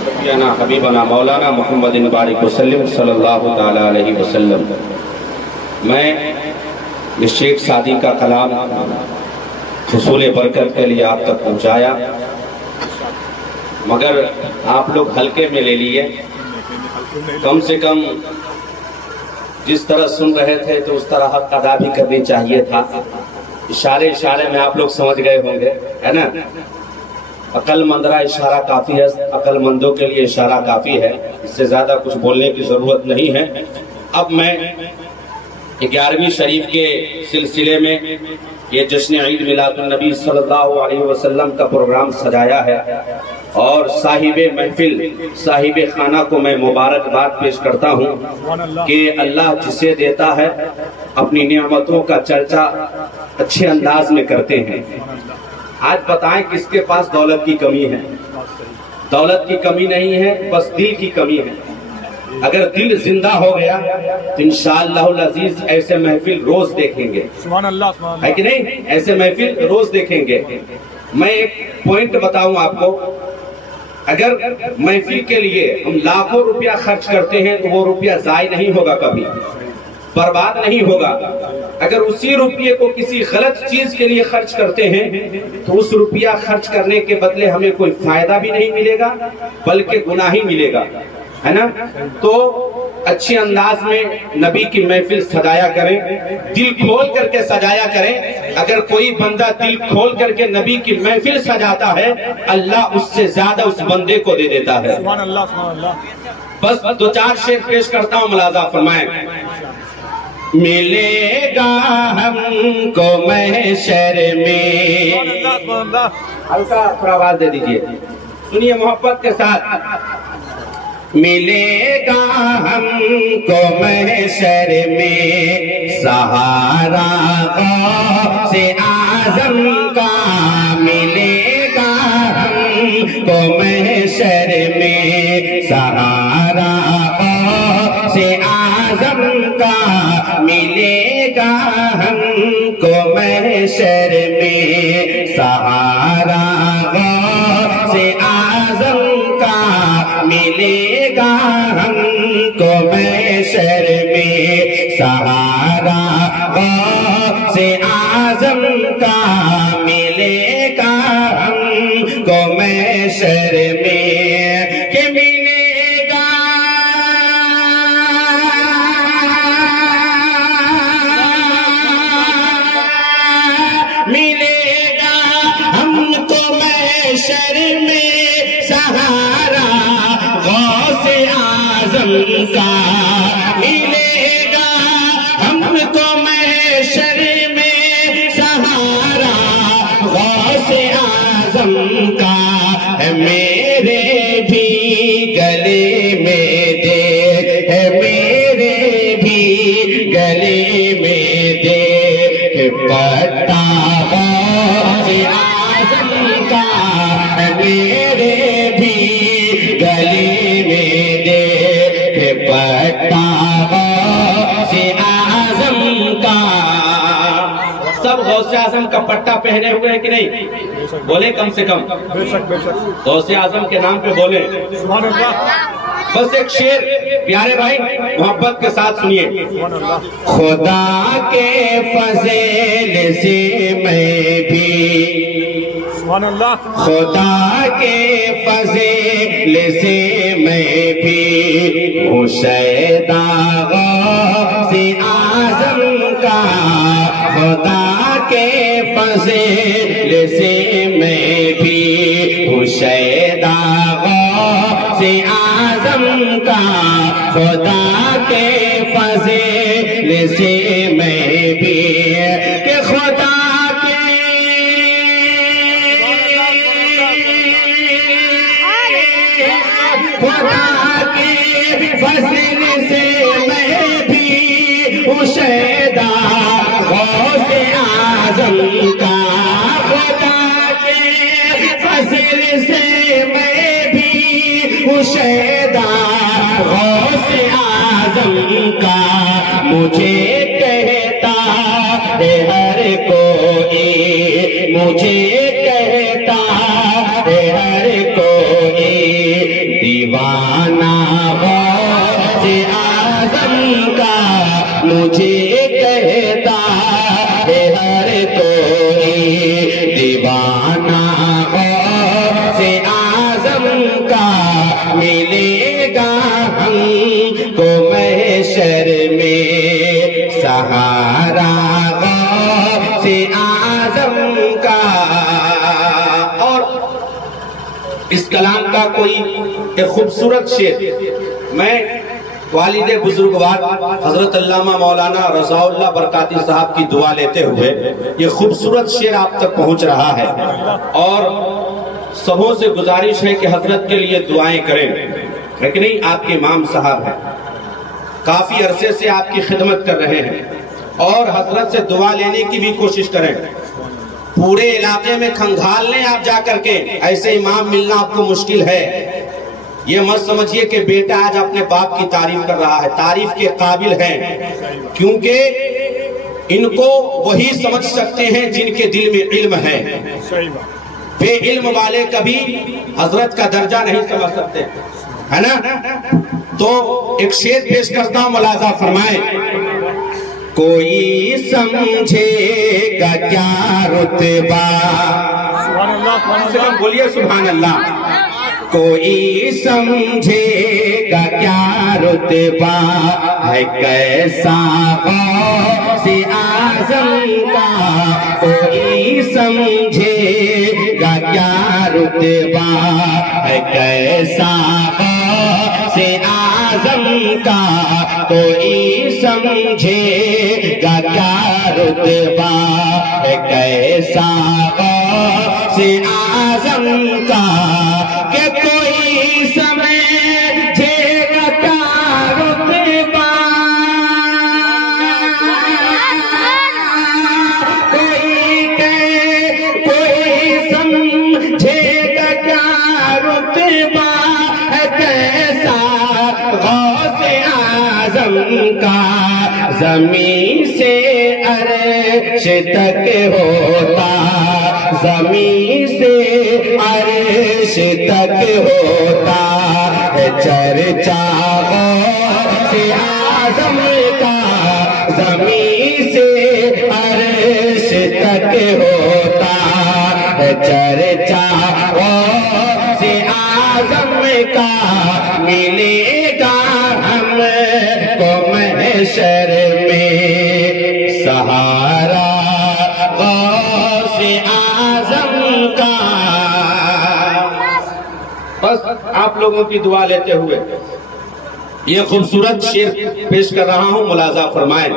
शफीना हबीबना मौलाना मुहम्मदिन बारिक वसल्लम सल्लल्लाहु ताला अलैहि वसल्लम। मैं शेख सादी का कलाम हुसूल बरकत के लिए आप तक पहुँचाया, मगर आप लोग हल्के में ले लिए। कम से कम जिस तरह सुन रहे थे तो उस तरह हक अदा भी करनी चाहिए था। इशारे इशारे में आप लोग समझ गए होंगे, है ना। अक्लमंदरा इशारा काफी है, अक्लमंदों के लिए इशारा काफी है, इससे ज्यादा कुछ बोलने की जरूरत नहीं है। अब मैं 11वीं शरीफ के सिलसिले में ये जश्न ईद मिलादुन नबी सल्लल्लाहु अलैहि वसल्लम का प्रोग्राम सजाया है और साहिबे महफिल साहिबे खाना को मैं मुबारकबाद पेश करता हूँ कि अल्लाह जिसे देता है अपनी नियामतों का चर्चा अच्छे अंदाज में करते हैं। आज बताएं किसके पास दौलत की कमी है? दौलत की कमी नहीं है, बस दिल की कमी है। अगर दिल जिंदा हो गया तो इंशाअल्लाहुल अजीज ऐसे महफिल रोज देखेंगे, है कि नहीं? ऐसे महफिल रोज देखेंगे। मैं एक पॉइंट बताऊं आपको, अगर महफिल के लिए हम लाखों रुपया खर्च करते हैं तो वो रुपया जाय नहीं होगा, कभी बर्बाद नहीं होगा। अगर उसी रुपये को किसी गलत चीज के लिए खर्च करते हैं तो उस रुपया खर्च करने के बदले हमें कोई फायदा भी नहीं मिलेगा बल्कि गुनाह ही मिलेगा, है ना। तो अच्छे अंदाज में नबी की महफिल सजाया करें, दिल खोल करके सजाया करें। अगर कोई बंदा दिल खोल करके नबी की महफिल सजाता है, अल्लाह उससे ज्यादा उस बंदे को दे देता है। सुभान अल्लाह, सुभान अल्लाह। बस 2-4 शेर पेश करता हूँ, मुलाजा फरमाएं। मिलेगा हमको महशर में, हल्का थोड़ा आवाज दे दीजिए, सुनिए मोहब्बत के साथ। मिलेगा हमको महशर में सहारा से आजम का, मिलेगा हमको महशर में सहारा से आजम का, मिलेगा हमको महशर में सहारा से आजम का, मिलेगा हमको महशर में सहारा से आजम का, मिलेगा हमको महशर में के मिलेगा मिलेगा हमको महशर में सहारा गौसे आजम का, मिलेगा हमको महशर में सहारा गौसे आजम का। मेरे भी गले में दे, है मेरे भी गले में दे पट्टा गौसे आजम का, मेरे भी गले में दे पट्टा गौसे आजम का। सब गौसे आजम का पट्टा पहने हुए हैं कि नहीं? बोले कम से कम, बेशक बेशक, गौसे आजम के नाम पे बोले। सुभान अल्लाह। बस एक शेर प्यारे भाई मोहब्बत के साथ सुनिए। सुभान अल्लाह। खुदा के फज़ेल से मैं भी, सुभान अल्लाह। खुदा के फज़ेल से मैं भी हूँ शैदा गौसे आजम का, खुदा के फज़ेल से मैं भी हूँ शैदा गौसे आजम का, खुदा के फज़ेल से मैं भी के खुदा के फज़ल से मैं भी हूँ शैदा गौसे आजम का, खुदा के फज़ल से मैं भी हूँ शैदा गौसे आजम का। मुझे कहता है हर कोई, मुझे कहता है हर कोई मुझे कहता है हर कोई दीवाना से आजम का मिलेगा हमको महशर में सहारा से आजम का। और इस कलाम का कोई एक खूबसूरत शेर मैं वालिद बुजुर्गवार हजरत अल्लामा मौलाना रज़ाउल्लाह बरकाती साहब की दुआ लेते हुए ये खूबसूरत शेर आप तक पहुंच रहा है और सबों से गुजारिश है कि हजरत के लिए दुआएं करें। लेकिन नहीं, आपके इमाम साहब हैं, काफी अरसे से आपकी खिदमत कर रहे हैं और हजरत से दुआ लेने की भी कोशिश करें। पूरे इलाके में खंगाल लें आप जाकर के, ऐसे इमाम मिलना आपको मुश्किल है। ये मत समझिए कि बेटा आज अपने बाप की तारीफ कर रहा है, तारीफ के काबिल हैं, क्योंकि इनको वही समझ सकते हैं जिनके दिल में इल्म है। बे इल्म वाले कभी हजरत का दर्जा नहीं समझ सकते, है ना। तो एक शेर पेश करता हूं, मुलाजा फरमाए। कोई समझेगा क्या रुतबा, बोलिए सुभान अल्लाह। कोई समझेगा क्या रुतबा है कैसा गौसे आज़म का। कोई समझेगा क्या रुतबा है कैसा गौसे आज़म का। कोई समझेगा क्या रुतबा है कैसा गौसे आज़म का। कि कोई समझेगा क्या रुतबा, कोई समझेगा क्या रुतबा है कैसा गौसे आज़म का। ज़मीन से अर्श तक होता, ज़मीन से अर्श तक होता है चर्चा गौसे आज़म का। ज़मीन से अर्श तक होता है चर्चा गौसे आज़म का। मिलेगा हमको महशर में सहारा गौसे आज़म का। बस आप लोगों की दुआ लेते हुए ये खूबसूरत शेर पेश कर रहा हूं, मुलाजा फरमाए।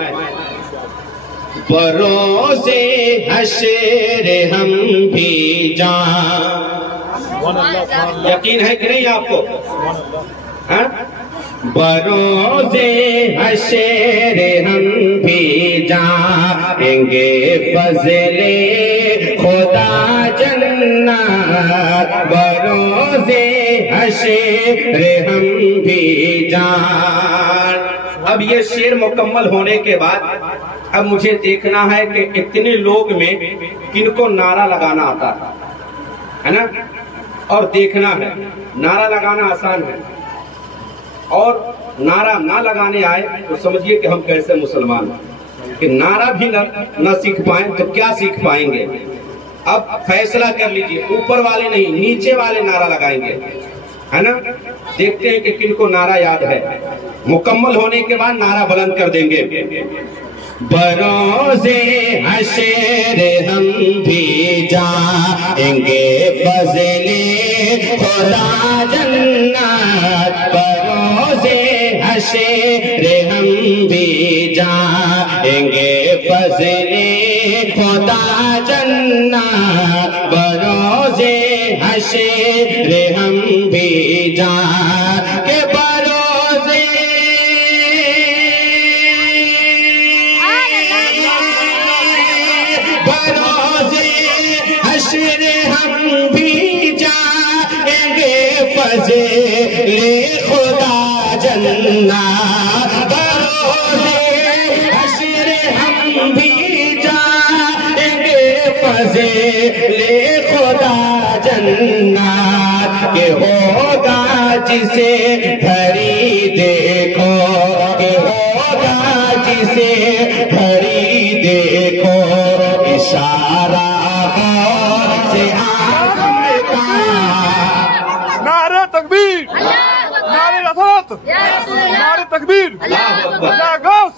बरोज़े हश्र हम भी जान, यकीन है कि नहीं आपको? बरोज़े हश्र हम भी जाएंगे फज़ले खुदा जन्नत। बरोज़े हश्र हम भी जान। अब ये शेर मुकम्मल होने के बाद अब मुझे देखना है कि इतने लोग में किनको नारा लगाना आता है ना, और देखना है। नारा लगाना आसान है और नारा ना लगाने आए तो समझिए कि हम कैसे मुसलमान हैं, कि नारा भी न सीख पाए तो क्या सीख पाएंगे। अब फैसला कर लीजिए, ऊपर वाले नहीं नीचे वाले नारा लगाएंगे, है ना। देखते हैं कि किनको नारा याद है। मुकम्मल होने के बाद नारा बुलंद कर देंगे। बरोज़े हश्र हम भी जाएंगे फज़ले खुदा जन्नत। बरोज़े हश्र हम भी जाएंगे फज़ले खुदा जन्नत। बरोज़े हश्र हम भी जाएंगे। बरोज़े हश्र हम भी जाएंगे फज़ले खुदा जन्नत। बरोज़े हश्र हम भी जाएंगे फज़ले खुदा जन्नत। के होगा जिसे घड़ी देखो, के होगा जिसे नारे तकबीर, नारे रफ़ात, नारे तकबीर, या गौस।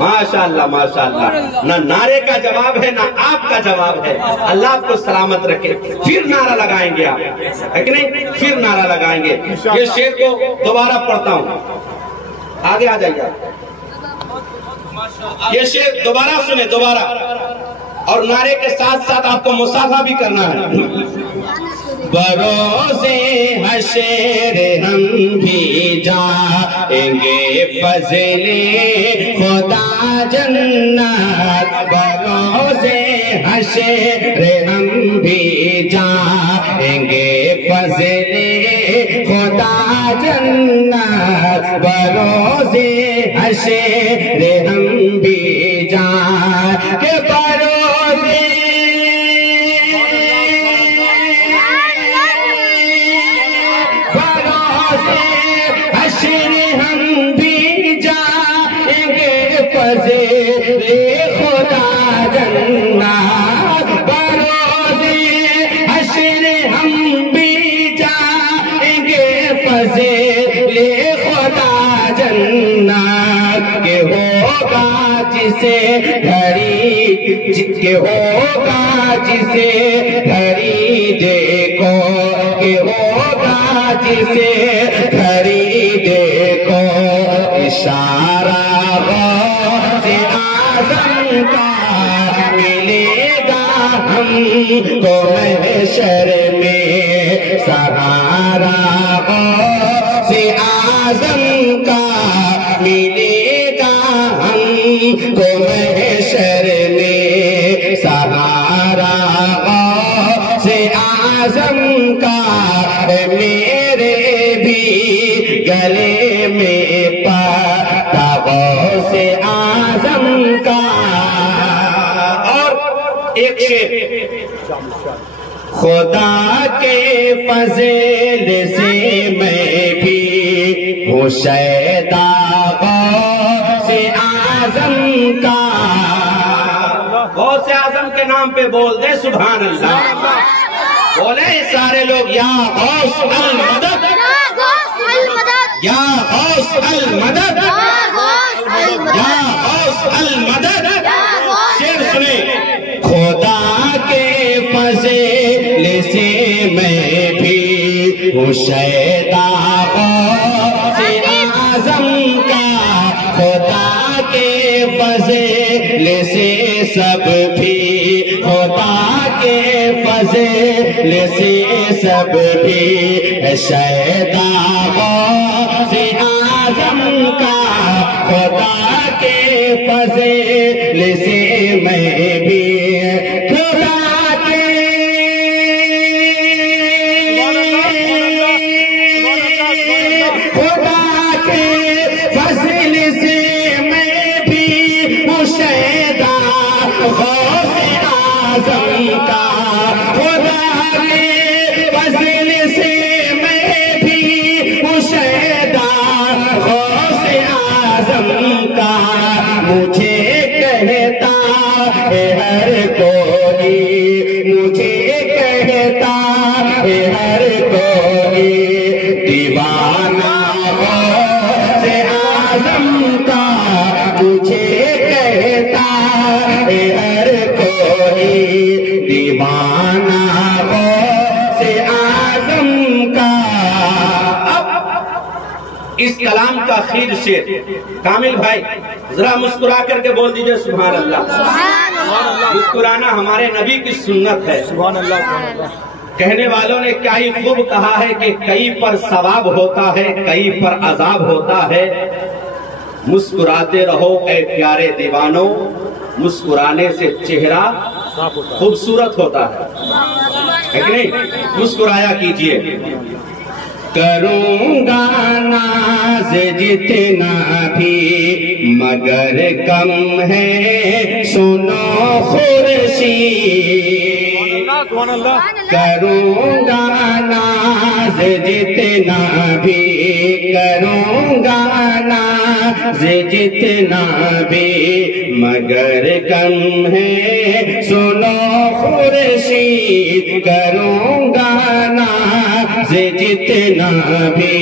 माशाअल्लाह माशाअल्लाह। ना नारे का जवाब है ना आपका जवाब है। अल्लाह आपको सलामत रखे। फिर नारा लगाएंगे आप, है कि नहीं? फिर नारा लगाएंगे। ये शेर को दोबारा पढ़ता हूँ, आगे आ जाइए। ये शेर दोबारा सुने, दोबारा, और नारे के साथ साथ आपको मुसाफा भी करना है। बरोज़े हशर हम भी जाएंगे फज़ले खुदा जन्नत। बरोज़े हशर हम भी जाएंगे फज़ले खुदा जन्नत। बरोज़े हशर हम भी जाएंगे, खुदा जन्नत। बरोज़े हश्र हम भी जाएंगे फज़ले खुदा जन्नत। के होगा जिसे घड़ी, के होगा जिसे घड़ी देखो, के होगा जिसे घड़ी देखो। इशारा का मिलेगा हमको महशर में सहारा। से आज़म का मिलेगा हमको महशर में सहारा। से आज़म का मेरे भी गले में पता से आज़म का। और एक शेर, खुदा के फज़ल से मैं भी हूँ शैदा से आज़म का। गौसे आज़म के नाम पे बोल दे सुभान अल्लाह। बोले सारे लोग, या गौस अल मदद, या गौस अल मदद, या गौस अल मदद। शेर सुने, खुदा के फज़ल से मैं भी हूँ शैदा से आज़म का। खुदा के फज़ल से सब भी, खुदा के फज़ल से सब भी शैदा से आज़म का। खुदा के फज़ल से मैं भी, खुदा के फज़ल से मैं भी हूँ शैदा गौसे आज़म का। खुदा के फज़ल से मैं भी हूँ शैदा गौसे आज़म का। मुझे कहता है हर कोई, मुझे कहता है हर कोई दीवाना गौसे आज़म का। मुझे कहता है हर कोई दीवाना गौसे आज़म का। अब इस कलाम का आखिर शेर, कामिल भाई जरा मुस्कुरा करके बोल दीजिए सुभान अल्लाह। मुस्कुराना हमारे नबी की सुन्नत है। सुभान अल्लाह। कहने वालों ने क्या ही खूब कहा है कि कई पर सवाब होता है, कई पर अजाब होता है। मुस्कुराते रहो ऐ प्यारे दीवानों, मुस्कुराने से चेहरा खूबसूरत होता है कि नहीं? मुस्कुराया कीजिए। करूँगा नाज जितना भी मगर कम है, सुनो खुर्शीद। करूँगा नाज जितना भी, करूँगा नाज जितना भी मगर कम है, सुनो खुर्शीद। करूँगा नाज से जितना भी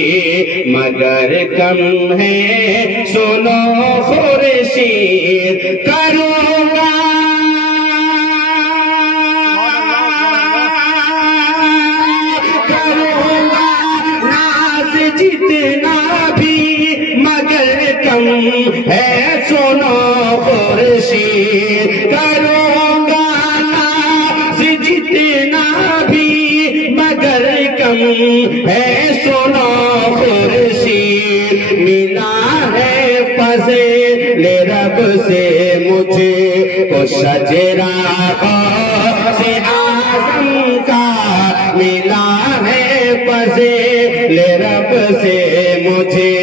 मगर कम है, सुनो खुर्शीद करूँगा नाज जितना भी मगर कम है, सुनो खुर्शीद करूँगा नाज जितना भी मगर कम है, सुनो खुर्शीद। मिला है फज़ल रब से मुझे को शजरा से आज़म का, मिला है फज़ल रब से मुझे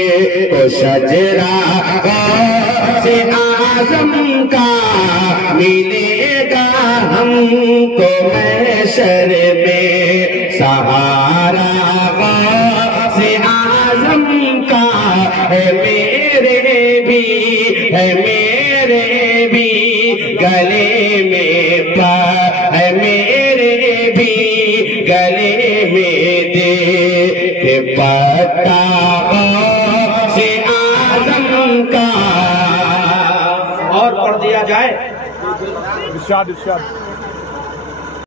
को शजरा से आज़म का, मिलेगा हमको महशर में सहारा से आज़म का। है मेरे भी गले में है मेरे भी गले में दे पट्टा से आज़म का। और पढ़ दिया जाए। इरशाद इरशाद।